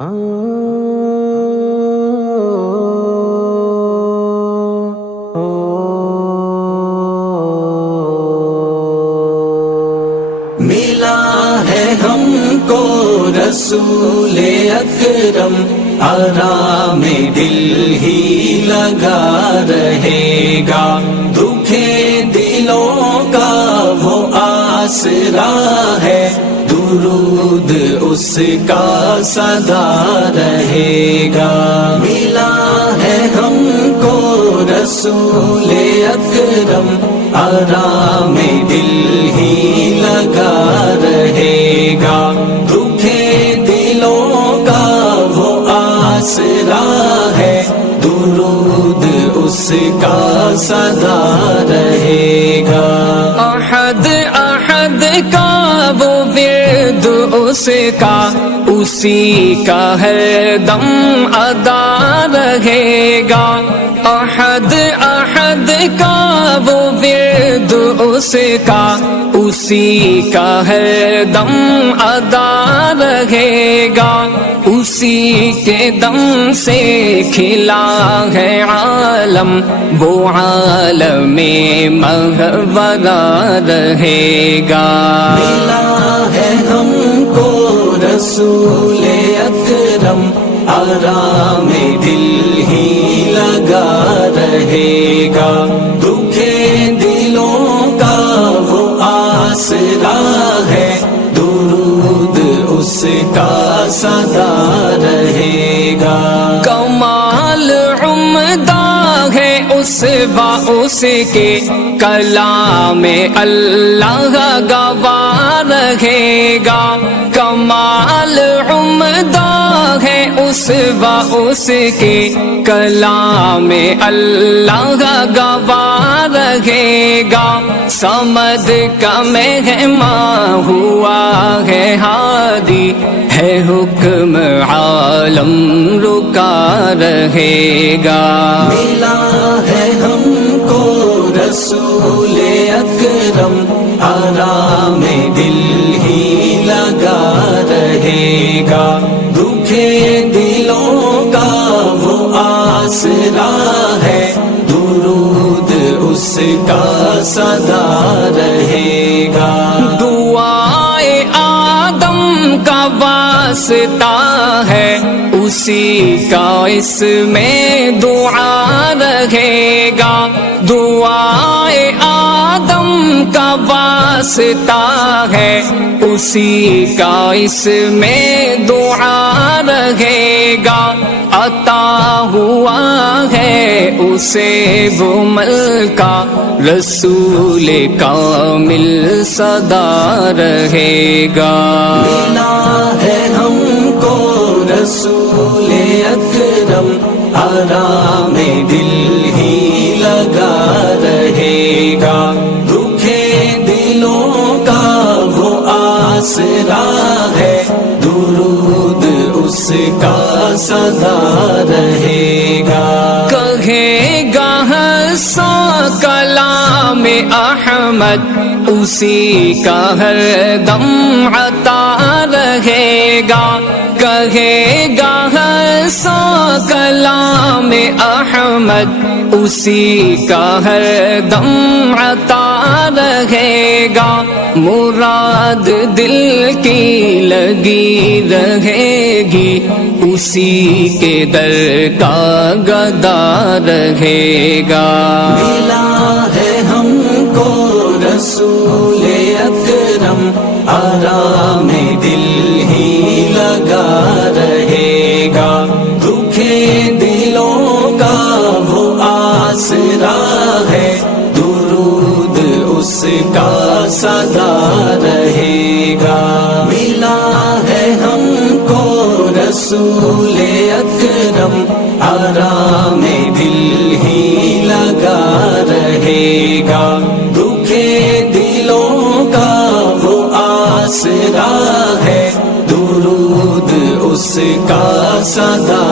ملا ہے ہم کو رسول اکرم، آرام دل ہی لگا رہے گا، دکھے دلوں کا وہ آسرا ہے، درود اس کا سدا رہے گا۔ ملا ہے ہم کو رسول اکرم، آرام دل ہی لگا رہے گا، دکھے دلوں کا وہ آسرا ہے، درود اس کا سدا رہے گا۔ احد احد کا وہ ورد اس کا، اسی کا ہر دم ادا رہے گا۔ احد احد کا وہ ورد اس کا، اسی کا ہر دم ادا رہے گا، اسی کے دم سے کھلا ہے عالم، وہ عالم مغفرہ رہے گا۔ ملا ہے ہم کو رسول اکرم، آرام دل ہی لگا رہے گا، دکھے دلوں کا وہ آسرا ہے، درود اس کا سدا رہے گا۔ کمال عمدہ ہے اس کے، کلام اللہ گواہ رہے گا۔ کمال عمدہ ہے اس کے، کلام اللہ گواہ رہے گا۔ سمد کا مہمان ہوا ہے ہادی، ہے حکم عالم رکا رہے گا۔ ملا ہے ہم کو رسول اکرم، آرام دل ہی لگا رہے گا، دکھے دلوں کا وہ آسرا ہے، درود اس کا سدا رہے گا۔ دعائے آدم کا واسطہ ہے، اسی کا اس میں دعا رہے گا۔ دعائے آدم کا واسطہ ہے، اسی کا اس میں دعا رہے گا۔ عطا ہوا ہے اسے وہ ملکہ، رسول کامل سدا رہے گا۔ ملا ہے ہم کو رسول اکرم، آرام دل ہی لگا رہے گا، دکھے دلوں کا وہ آسرا ہے، درود اس کا سدا رہے گا۔ کہے گا سا کلام احمد، اسی کا ہر دم عطا رہے گا۔ کہے گا سا کلام احمد، اسی کا ہر دم عطا رہے گا۔ مراد دل کی لگی رہے گی، اسی کے در کا گدا رہے گا۔ ملا ہے ہم کو رسول اکرم، آرام دل ہی لگا رہے گا، دکھے دلوں کا وہ آسرا ہے، درود اس کا سدا رہے گا۔ ملا ہے ہم کو رسول اکرم، آرام دل ہی لگا رہے گا، دکھے دلوں کا وہ آسرا ہے، درود اس کا سدا